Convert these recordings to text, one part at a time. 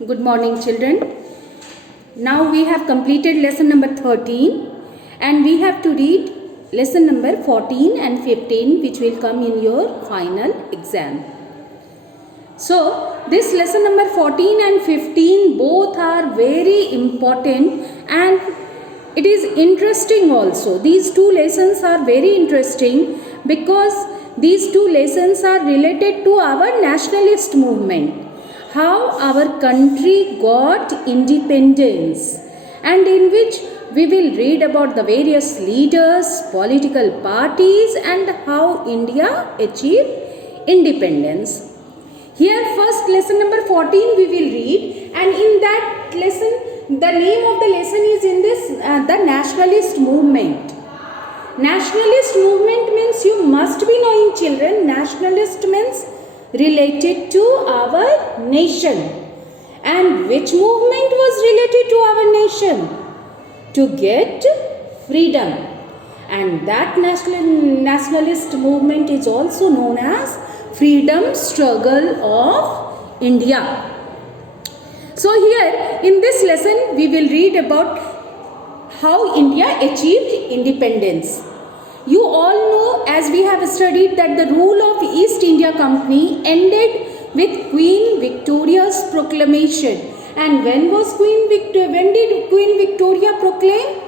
Good morning, children. Now we have completed lesson number 13 and we have to read lesson number 14 and 15, which will come in your final exam. So, this lesson number 14 and 15 both are very important and it is interesting also. These two lessons are very interesting because these two lessons are related to our nationalist movement. How our country got independence, and in which we will read about the various leaders, political parties, and how India achieved independence. Here first lesson number 14 we will read, and in that lesson the name of the lesson is in this the nationalist movement. Nationalist movement means, you must be knowing, children, nationalist means related to our nation. And which movement was related to our nation? To get freedom. And that nationalist movement is also known as freedom struggle of India. So here in this lesson we will read about how India achieved independence. You all know, as we have studied, that the rule of East India Company ended with Queen Victoria's proclamation. And when did Queen Victoria proclaim?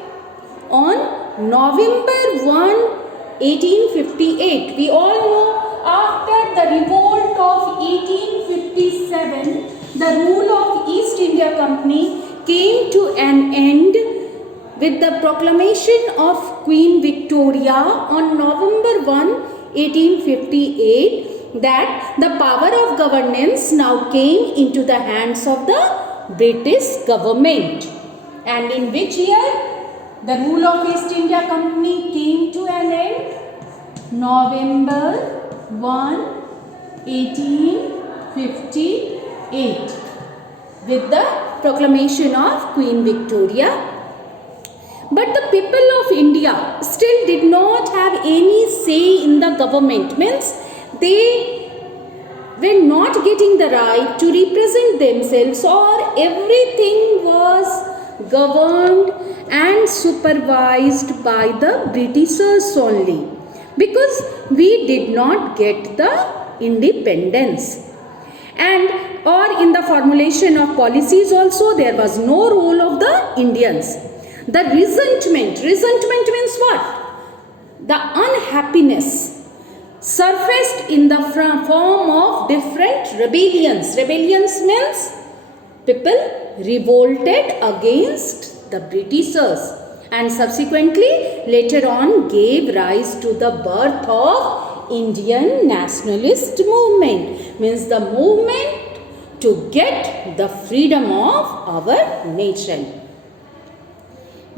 On November 1, 1858. We all know, after the revolt of 1857, the rule of East India Company came to an end with the proclamation of Queen Victoria on November 1, 1858, that the power of governance now came into the hands of the British government. And in which year the rule of East India Company came to an end? November 1, 1858, with the proclamation of Queen Victoria. But the people of India still did not have any say in the government. Means they were not getting the right to represent themselves, or everything was governed and supervised by the Britishers only, because we did not get the independence. And or in the formulation of policies also there was no role of the Indians. The resentment means what? The unhappiness surfaced in the form of different rebellions. Rebellions means people revolted against the Britishers, and subsequently later on gave rise to the birth of Indian nationalist movement. Means the movement to get the freedom of our nation.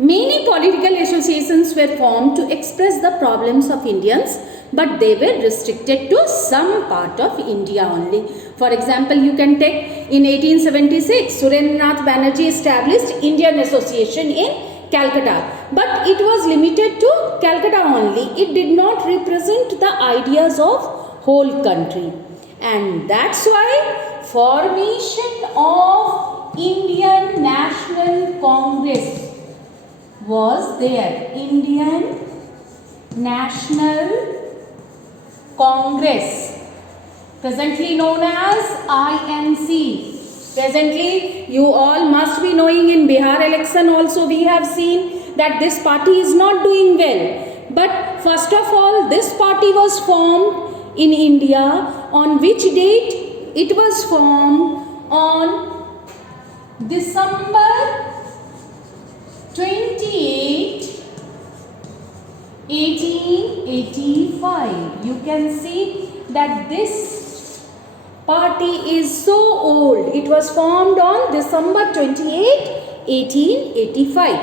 Many political associations were formed to express the problems of Indians, but they were restricted to some part of India only. For example, you can take in 1876, Surendranath Banerjee established Indian Association in Calcutta, but it was limited to Calcutta only. It did not represent the ideas of whole country, and that's why formation of Indian National Congress was there. Indian National Congress, presently known as INC. Presently, you all must be knowing, in Bihar election also we have seen that this party is not doing well. But first of all, this party was formed in India. On which date? It was formed on December 28, 1885. You can see that this party is so old. It was formed on December 28, 1885.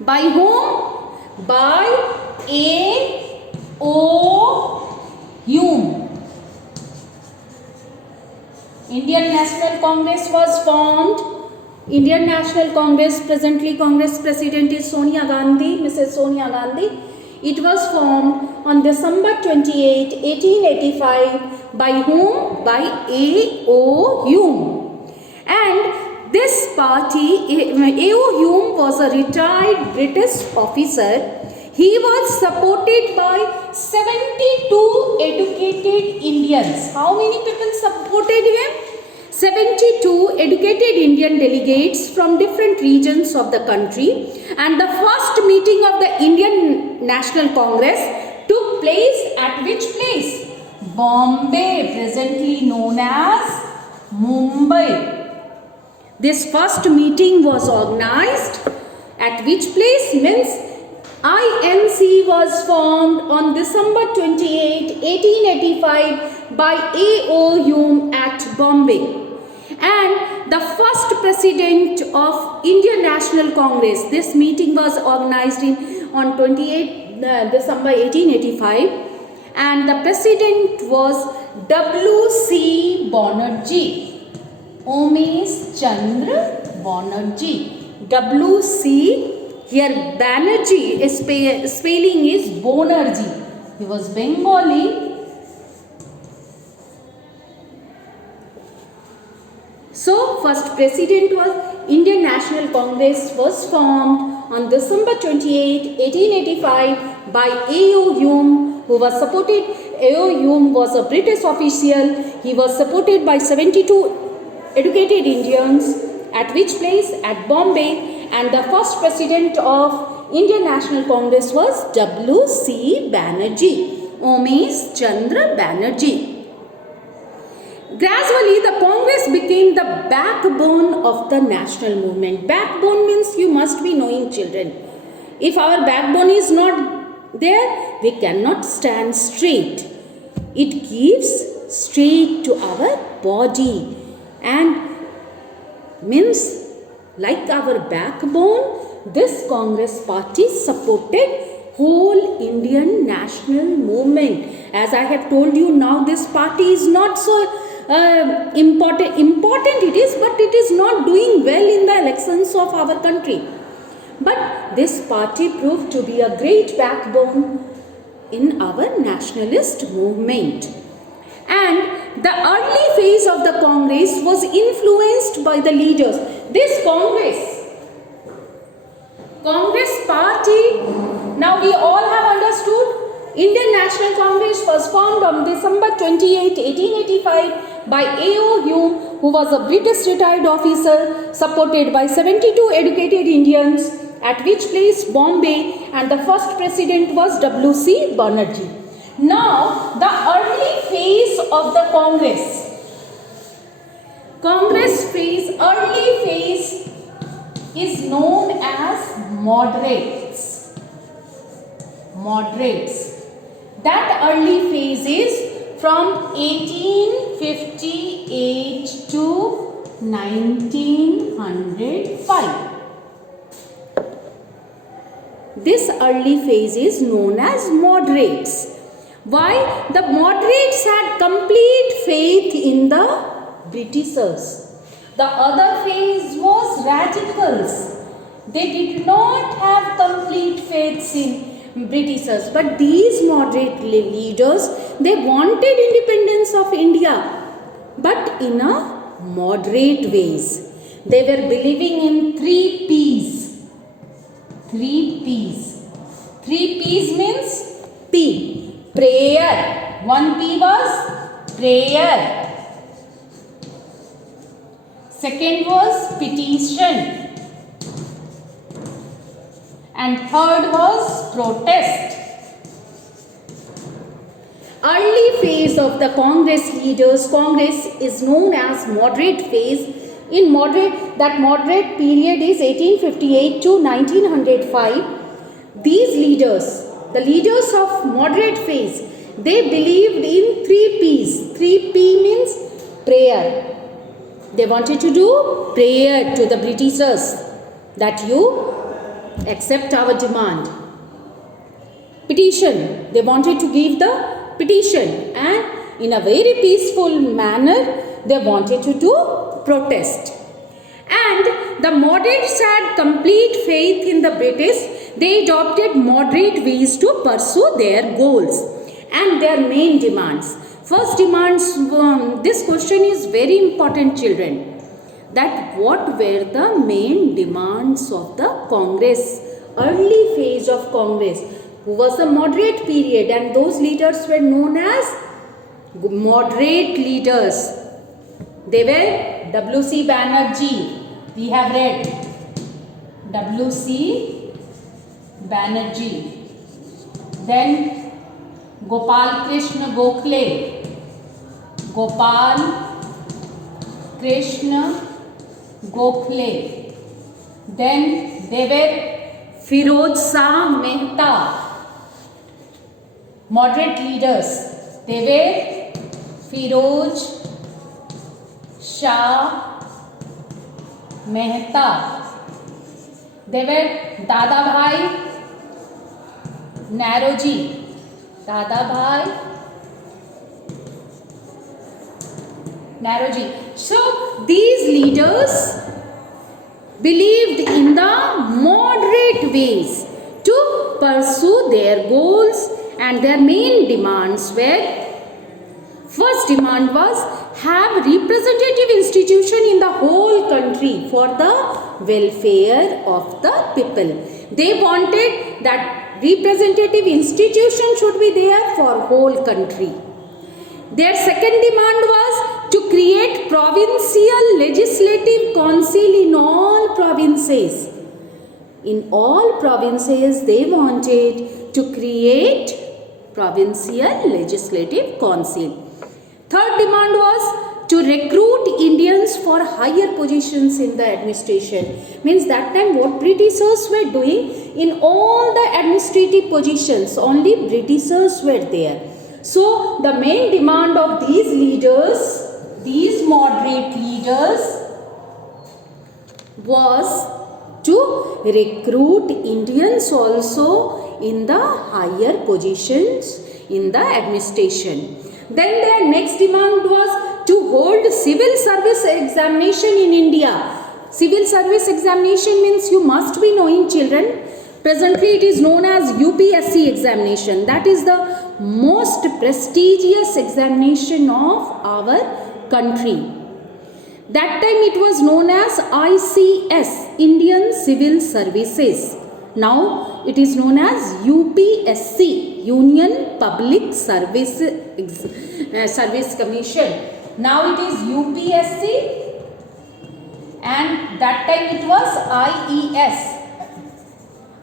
By whom? By A.O. Hume. Indian National Congress was formed. Indian National Congress, presently Congress President is Sonia Gandhi, Mrs. Sonia Gandhi. It was formed on December 28, 1885 by whom? By A.O. Hume. this party, A.O. Hume was a retired British officer. He was supported by 72 educated Indians. How many people supported him? 72 educated Indian delegates from different regions of the country, and the first meeting of the Indian National Congress took place at which place? Bombay, presently known as Mumbai. This first meeting was organized at which place? Means INC was formed on December 28, 1885 by A.O. Hume at Bombay. And the first president of Indian National Congress, this meeting was organized on 28 December 1885, and the president was W.C. Banerjee, Umesh Chandra Banerjee. W.C. here Banerjee spelling is Banerjee. He was Bengali. So, first president was Indian National Congress was formed on December 28, 1885 by A.O. Hume, who was supported. A.O. Hume was a British official. He was supported by 72 educated Indians. At which place? At Bombay. And the first president of Indian National Congress was W.C. Banerjee, Umesh Chandra Banerjee. Gradually, the Congress became the backbone of the national movement. Backbone means you must be knowing, children. If our backbone is not there, we cannot stand straight. It gives straight to our body and means like our backbone. This Congress party supported whole Indian national movement. As I have told you, now this party is not so important it is, but it is not doing well in the elections of our country. But this party proved to be a great backbone in our nationalist movement. And the early phase of the Congress was influenced by the leaders. This Congress party, now we all have understood, Indian National Congress was formed on December 28, 1885 by A.O. Hume, who was a British retired officer supported by 72 educated Indians, at which place? Bombay, and the first president was W.C. Banerjee. Now, the early phase of the early phase is known as moderates. That early phase is from 1858 to 1905. This early phase is known as moderates. Why? The moderates had complete faith in the Britishers. The other phase was radicals. They did not have complete faith in Britishers, but these moderate leaders, they wanted independence of India, but in a moderate ways. They were believing in 3 P's. 3 P's. 3 P's means P, prayer. 1 P was prayer. Second was petition. And third was protest. Early phase of the Congress leaders, Congress is known as moderate phase. That moderate period is 1858 to 1905. These leaders, the leaders of moderate phase, they believed in 3 P's. 3 P means prayer. They wanted to do prayer to the Britishers that you accept our demand. Petition. They wanted to give the petition, and in a very peaceful manner they wanted to do protest. And the moderates had complete faith in the British. They adopted moderate ways to pursue their goals and their main demands. First demands, this question is very important, children. that what were the main demands of the Congress, early phase of Congress, who was the moderate period, and those leaders were known as moderate leaders. They were W.C. Banerjee. We have read W.C. Banerjee. Then Gopal Krishna Gokhale. Gopal Krishna Gokhale. Then they were Firoz Shah Mehta. Moderate leaders. They were Firoz Shah Mehta. They were Dadabhai Naoroji. Dadabhai Naoroji. So these leaders believed in the moderate ways to pursue their goals, and their main demands were, first demand was have representative institution in the whole country for the welfare of the people. They wanted that representative institution should be there for whole country. Their second demand was to create provincial legislative council in all provinces. In all provinces they wanted to create provincial legislative council. Third demand was to recruit Indians for higher positions in the administration. Means that time what Britishers were doing, in all the administrative positions only Britishers were there. So the main demand of these leaders, these moderate leaders, was to recruit Indians also in the higher positions in the administration. Then their next demand was to hold civil service examination in India. Civil service examination means, you must be knowing, children, presently it is known as UPSC examination. That is the most prestigious examination of our country. That time it was known as ICS, Indian Civil Services. Now it is known as UPSC, Union Public Service Commission. Now it is UPSC, and that time it was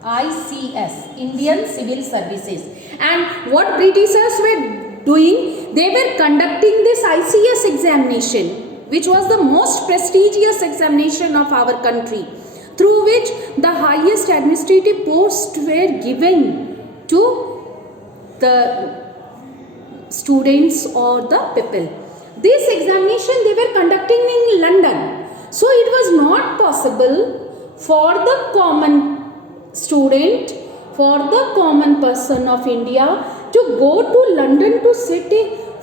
ICS, Indian Civil Services. And what Britishers were doing, they were conducting this ICS examination, which was the most prestigious examination of our country, through which the highest administrative posts were given to the students or the people. This examination they were conducting in London. So it was not possible for the common student, for the common person of India to go to London to sit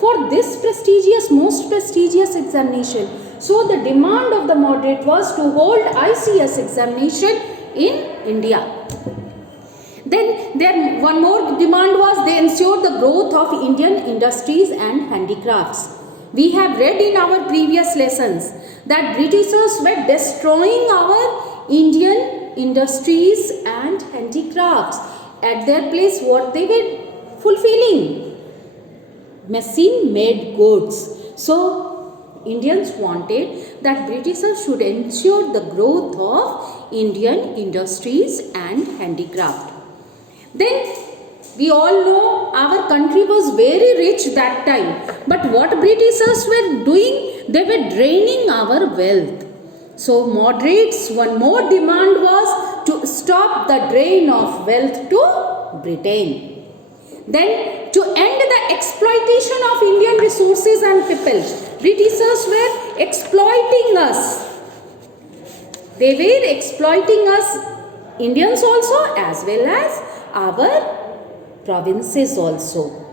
for this prestigious, most prestigious examination. So the demand of the moderate was to hold ICS examination in India. Then their one more demand was they ensured the growth of Indian industries and handicrafts. We have read in our previous lessons that Britishers were destroying our Indian industries and handicrafts. At their place, what they were fulfilling? Machine made goods. So Indians wanted that Britishers should ensure the growth of Indian industries and handicraft. Then we all know our country was very rich that time. But what Britishers were doing? They were draining our wealth. So moderates, one more demand was to stop the drain of wealth to Britain. Then to end the exploitation of Indian resources and people, Britishers were exploiting us. They were exploiting us, Indians also, as well as our provinces also.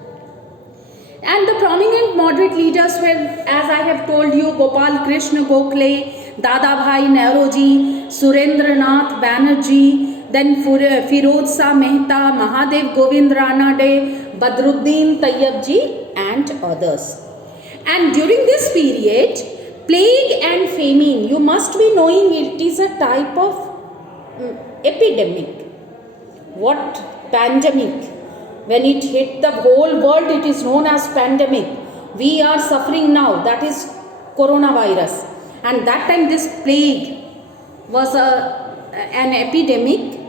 And the prominent moderate leaders were, as I have told you, Gopal Krishna Gokhale, Dadabhai Naoroji, Surendranath Banerjee, then Firoz Shah Mehta, Mahadev Govind Ranade, Badruddin Tayyabji, and others. And during this period, plague and famine, You must be knowing it is a type of epidemic. What? Pandemic. When it hit the whole world, it is known as pandemic. We are suffering now, that is coronavirus. And that time this plague was an epidemic.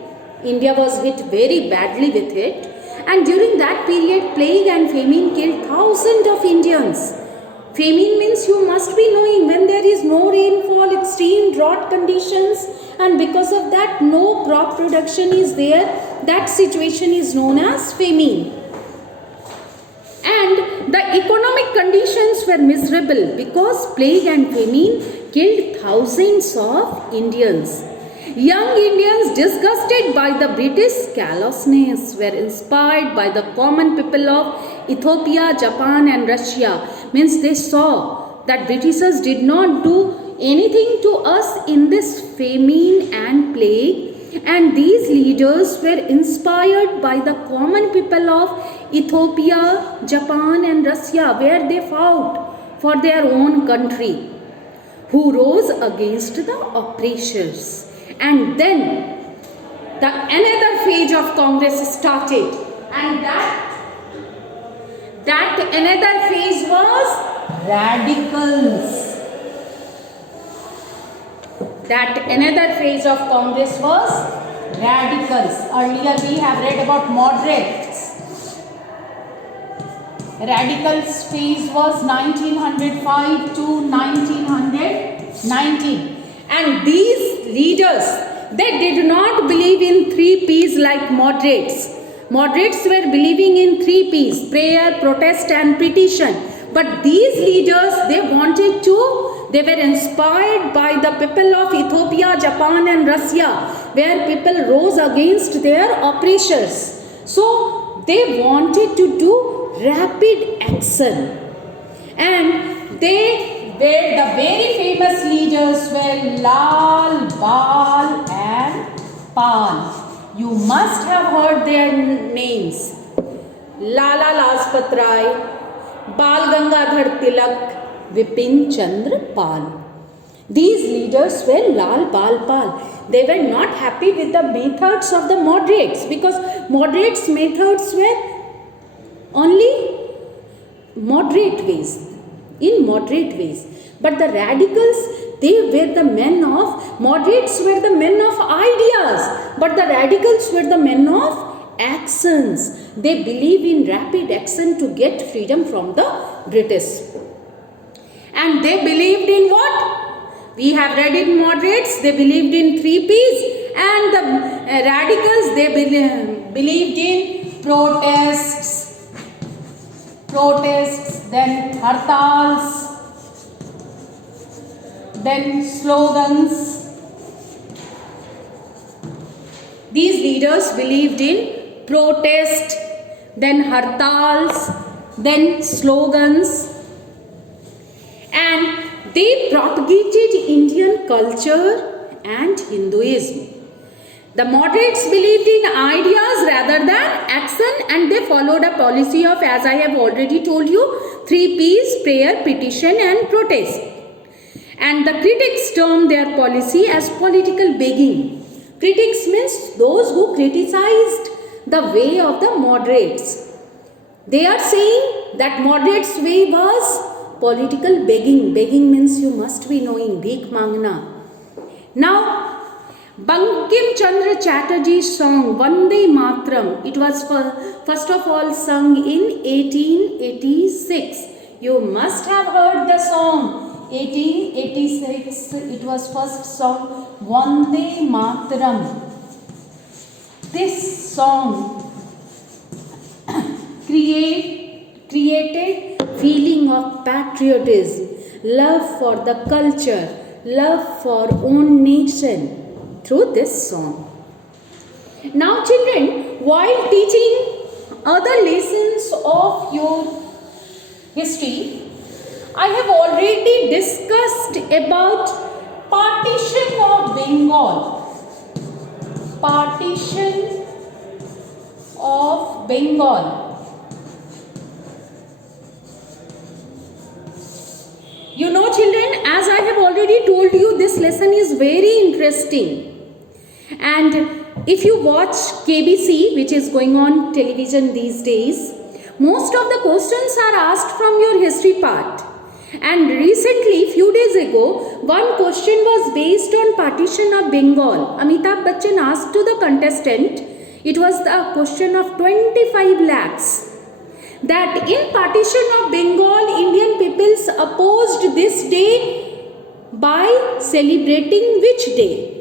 India was hit very badly with it. And during that period, plague and famine killed thousands of Indians. Famine means you must be knowing when there is no rainfall, extreme drought conditions, and because of that no crop production is there, that situation is known as famine. And the economic conditions were miserable because plague and famine killed thousands of Indians. Young Indians, disgusted by the British callousness, were inspired by the common people of Ethiopia, Japan and Russia. Means they saw that Britishers did not do anything to us in this famine and plague, and these leaders were inspired by the common people of Ethiopia, Japan and Russia, where they fought for their own country, who rose against the oppressors. And then the another phase of Congress started, and that another phase was radicals. That another phase of Congress was radicals. Earlier we have read about moderates. Radicals phase was 1905 to 1919. And these leaders, they did not believe in 3 P's like moderates. Moderates were believing in 3 P's: prayer, protest and petition. But these leaders, they were inspired by the people of Ethiopia, Japan and Russia, where people rose against their oppressors. So they wanted to do rapid action. And the very famous leaders were Lal, Bal and Pal. You must have heard their names. Lala Lajpat Rai, Bal Gangadhar Tilak, Vipin Chandra Pal. These leaders were Lal, Bal, Pal. They were not happy with the methods of the moderates, because moderates' methods were only moderate ways. But the radicals, moderates were the men of ideas, but the radicals were the men of actions. They believe in rapid action to get freedom from the British. And they believed in what? We have read in moderates, they believed in 3 P's, and the radicals, they believed in protests, then hartals, then slogans. These leaders believed in protest, then hartals, then slogans, and they propagated Indian culture and Hinduism. The moderates believed in ideas rather than action, and they followed a policy of, as I have already told you, 3 P's: prayer, petition and protest. And the critics termed their policy as political begging. Critics means those who criticized the way of the moderates. They are saying that moderates' way was political begging. Begging means you must be knowing, bhik mangna. Now, Bankim Chandra Chatterjee's song Vande Matram, it was first of all sung in 1886. You must have heard the song. 1886, it was first song, Vande Matram. This song created feeling of patriotism, love for the culture, love for own nation through this song. Now children, while teaching other lessons of your history, I have already discussed about partition of Bengal. Partition of Bengal. You know children, as I have already told you, this this lesson is very interesting. And if you watch KBC, which is going on television these days, most of the questions are asked from your history part. And recently, few days ago, one question was based on partition of Bengal. Amitabh Bachchan asked to the contestant, it was the question of 25 lakhs. That in partition of Bengal, Indian peoples opposed this day by celebrating which day?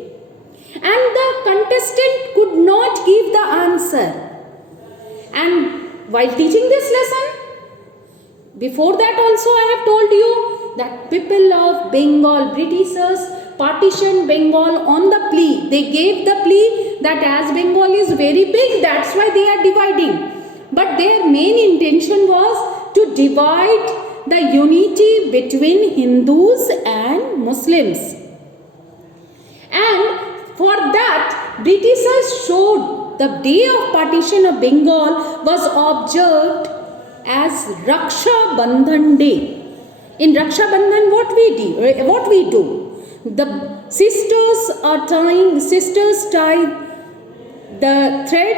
And the contestant could not give the answer. And while teaching this lesson, before that also I have told you that people of Bengal, Britishers, partitioned Bengal on the plea. They gave the plea that as Bengal is very big, that's why they are dividing. But their main intention was to divide the unity between Hindus and Muslims. And for that, Britishers showed the day of partition of Bengal was observed as Raksha Bandhan Day. In Raksha Bandhan, what we do? The sisters tie the thread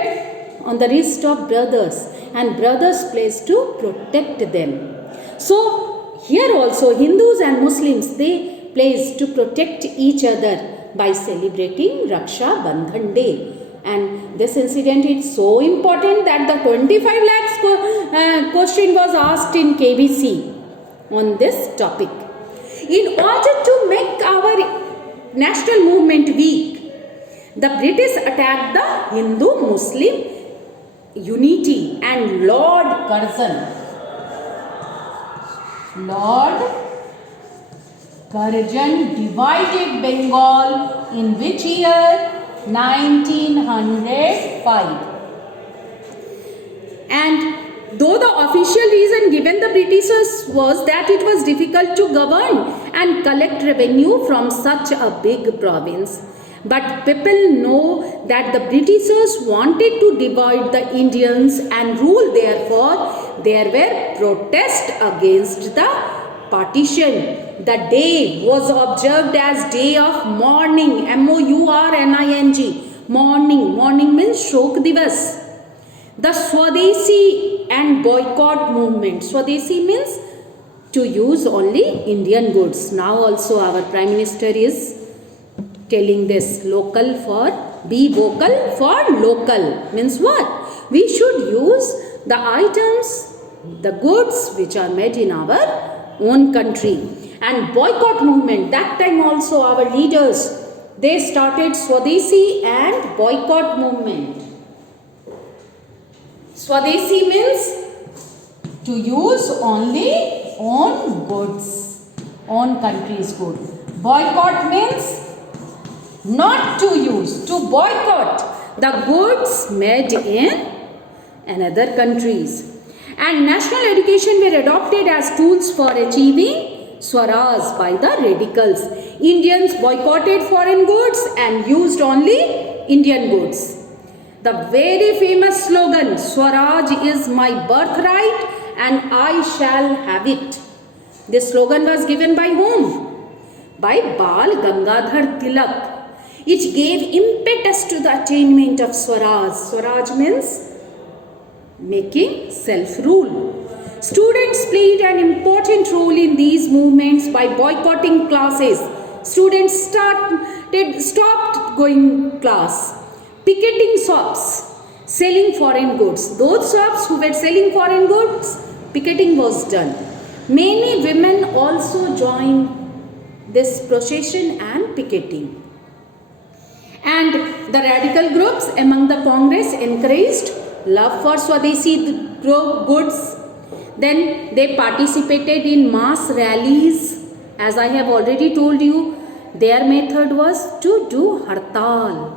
on the wrist of brothers, and brothers place to protect them. So here also Hindus and Muslims, they place to protect each other by celebrating Raksha Bandhan Day. And this incident is so important that the 25 lakhs question was asked in KBC on this topic. In order to make our national movement weak, the British attacked the Hindu-Muslim unity, and Lord Curzon divided Bengal in which year? 1905. And though the official reason given the Britishers was that it was difficult to govern and collect revenue from such a big province, but people know that the Britishers wanted to divide the Indians and rule, therefore there were protests against the partition. The day was observed as day of mourning, mourning. Mourning means Shok Divas. The Swadeshi and boycott movement. Swadeshi means to use only Indian goods. Now also our Prime Minister is telling this, be vocal for local. Means what? We should use the items, the goods which are made in our own country. And boycott movement, that time also our leaders, they started Swadeshi and boycott movement. Swadeshi means to use only own goods, own country's goods. Boycott means not to use, to boycott the goods made in another countries. And national education were adopted as tools for achieving Swaraj by the radicals. Indians boycotted foreign goods and used only Indian goods. The very famous slogan, Swaraj is my birthright and I shall have it. This slogan was given by whom? By Bal Gangadhar Tilak. It gave impetus to the attainment of Swaraj. Swaraj means making self-rule. Students played an important role in these movements by boycotting classes. Students stopped going class, picketing shops, selling foreign goods. Those shops who were selling foreign goods, picketing was done. Many women also joined this procession and picketing. And the radical groups among the Congress encouraged love for Swadeshi goods. Then they participated in mass rallies. As I have already told you, their method was to do hartal,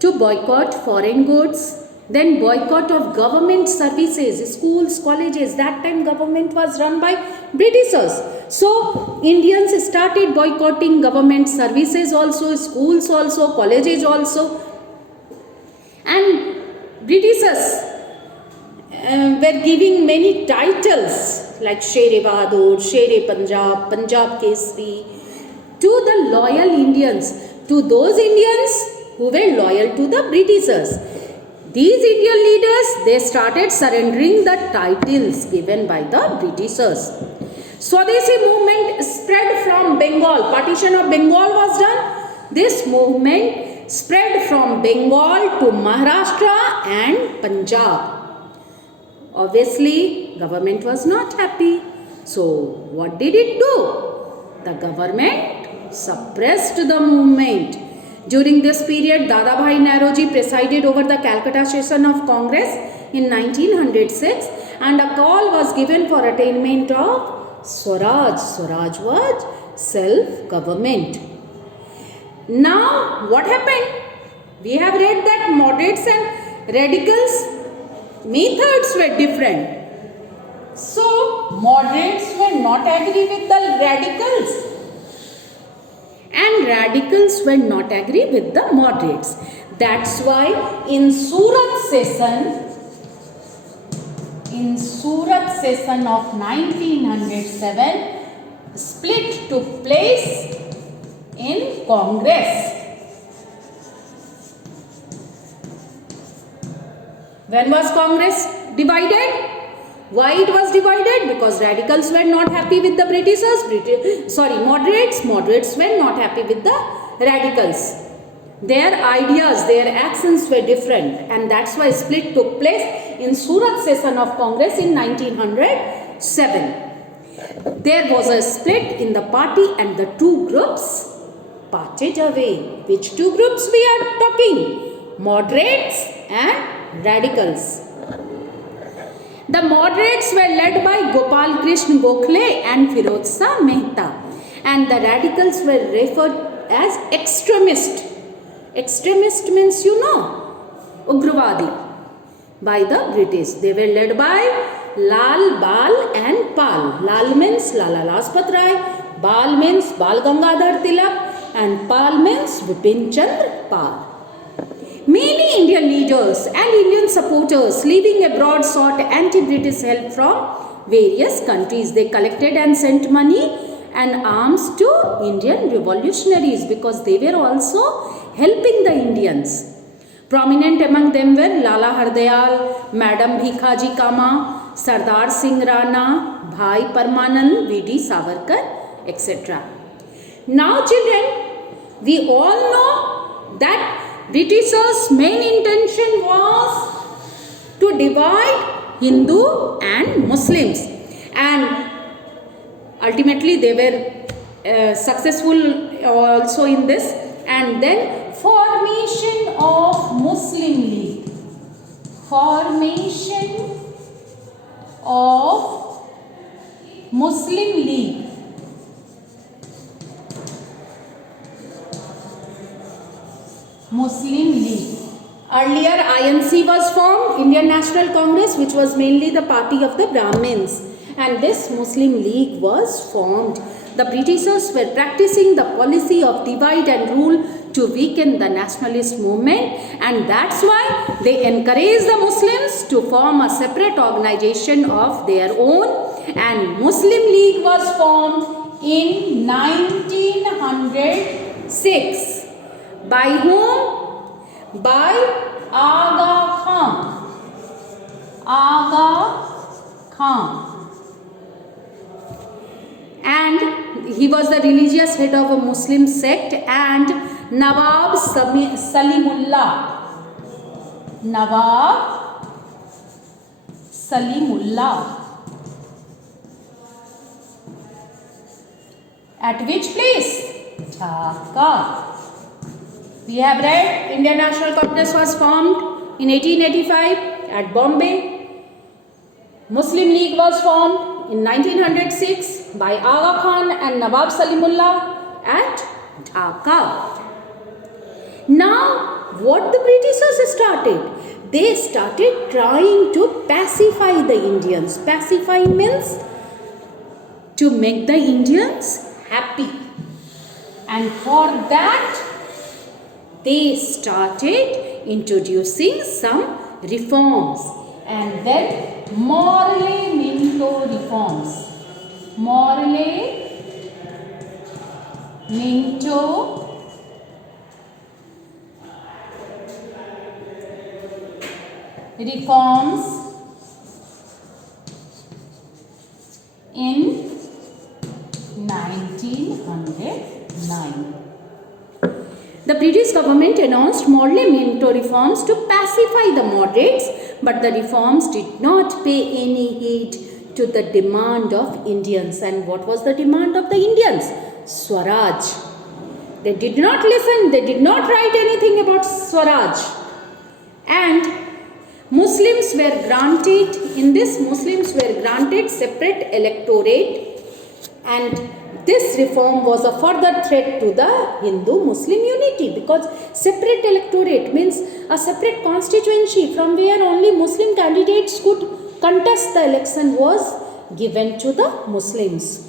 to boycott foreign goods, then boycott of government services, schools, colleges. That time government was run by Britishers. So Indians started boycotting government services also, schools also, colleges also. And Britishers were giving many titles like Sher-e Bahadur, Sher-e Punjab, Punjab Kesari to the loyal Indians to those Indians who were loyal to the Britishers. These Indian leaders, they started surrendering the titles given by the Britishers. Swadeshi movement spread from Bengal. Partition of Bengal was done. This movement spread from Bengal to Maharashtra and Punjab. Obviously, government was not happy. So, what did it do? The government suppressed the movement. During this period, Dadabhai Naoroji presided over the Calcutta session of Congress in 1906 and a call was given for attainment of Swaraj. Swaraj was self-government. Now, what happened? We have read that moderates and radicals methods were different. So, moderates were not agree with the radicals and radicals were not agree with the moderates. That's why in Surat session of 1907, split took place in Congress. When was Congress divided? Why it was divided? Because radicals were not happy with the Britishers. Moderates were not happy with the radicals. Their ideas, their actions were different, and that's why split took place in Surat session of Congress in 1907. There was a split in the party and the two groups parted away. Which two groups we are talking? Moderates and radicals. The moderates were led by Gopal Krishna Gokhale and Firoz Shah Mehta, and the radicals were referred as extremist. Extremist means Ugravadi by the British. They were led by Lal, Bal and Pal. Lal means Lala Lajpat Rai, Bal means Bal Gangadhar Tilak and Pal means Bipin Chandra Pal. Many Indian leaders and Indian supporters living abroad sought anti-British help from various countries. They collected and sent money and arms to Indian revolutionaries because they were also helping the Indians. Prominent among them were Lala Hardayal, Madam Bhikhaji Kama, Sardar Singh Rana, Bhai Parmanand, V.D. Savarkar, etc. Now children, we all know that Britishers' main intention was to divide Hindu and Muslims, and ultimately they were successful also in this. And then formation of Muslim League. Formation of Muslim League. Muslim League. Earlier INC was formed, Indian National Congress, which was mainly the party of the Brahmins, and this Muslim League was formed. The Britishers were practicing the policy of divide and rule to weaken the nationalist movement, and that's why they encouraged the Muslims to form a separate organization of their own, and Muslim League was formed in 1906. By whom? By Aga Khan. Aga Khan. And he was the religious head of a Muslim sect, and Nawab Salimullah. Nawab Salimullah. At which place? Dhaka. We have read Indian National Congress was formed in 1885 at Bombay. Muslim League was formed in 1906 by Aga Khan and Nawab Salimullah at Dhaka. Now, what the Britishers started? They started trying to pacify the Indians. Pacify means to make the Indians happy. And for that, they started introducing some reforms, and then Morley Minto reforms. Morley Minto reforms in 1909. The British government announced Morley Minto reforms to pacify the moderates, but the reforms did not pay any heed to the demand of Indians. And what was the demand of the Indians? Swaraj. They did not listen, they did not write anything about Swaraj. And Muslims were granted, in this Muslims were granted separate electorate, and this reform was a further threat to the Hindu-Muslim unity, because separate electorate means a separate constituency from where only Muslim candidates could contest the election was given to the Muslims.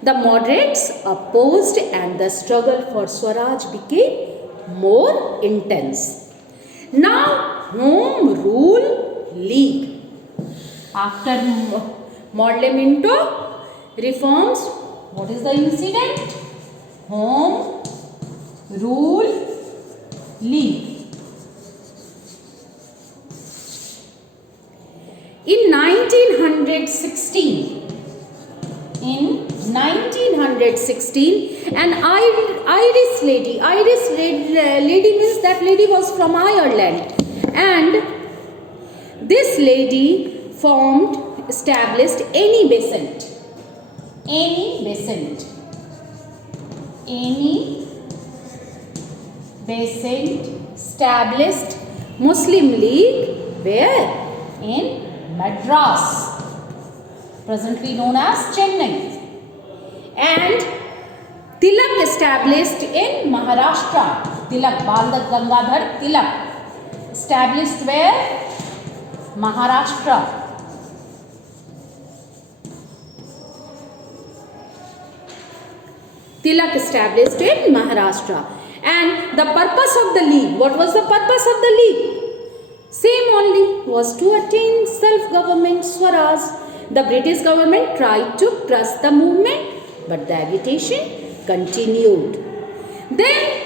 The moderates opposed and the struggle for Swaraj became more intense. Now, Home Rule League. After Morley Minto reforms, what is the incident? Home Rule League. In 1916, an Irish lady means that lady was from Ireland, and this lady established Annie Besant, established Muslim League where? In Madras, presently known as Chennai. And Tilak established in Maharashtra. Tilak, Bal Gangadhar Tilak, established where? Maharashtra. Tilak established in Maharashtra. And the purpose of the league, what was the purpose of the league? Same only, was to attain self-government, Swaraj. The British government tried to crush the movement, but the agitation continued. Then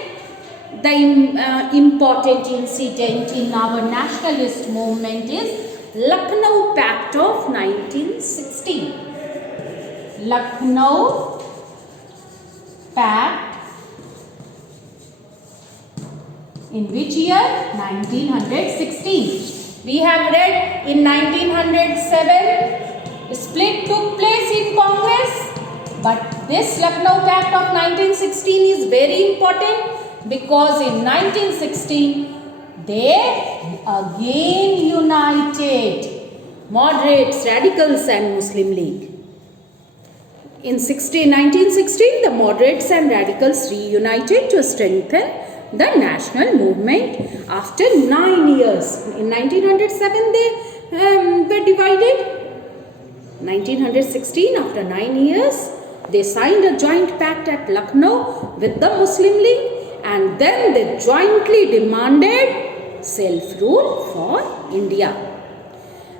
the important incident in our nationalist movement is Lucknow Pact of 1916. Lucknow Pact, in which year? 1916. We have read in 1907, split took place in Congress, but this Lucknow Pact of 1916 is very important, because in 1916 they again united moderates, radicals and Muslim League. In 1916, the moderates and radicals reunited to strengthen the national movement after 9 years. In 1907, they were divided. 1916, after 9 years, they signed a joint pact at Lucknow with the Muslim League, and then they jointly demanded self-rule for India.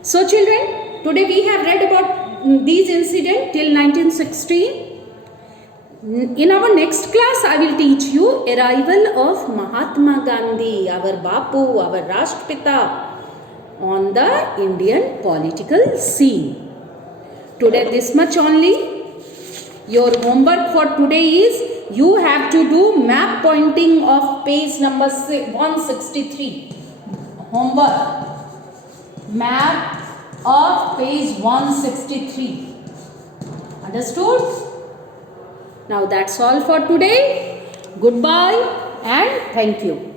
So children, today we have read about these incidents till 1916. In our next class, I will teach you arrival of Mahatma Gandhi, our Bapu, our Rashtrapita, on the Indian political scene. Today this much only. Your homework for today is you have to do map pointing of page number 163. Homework. Map of page 163. Understood? Now that's all for today. Goodbye and thank you.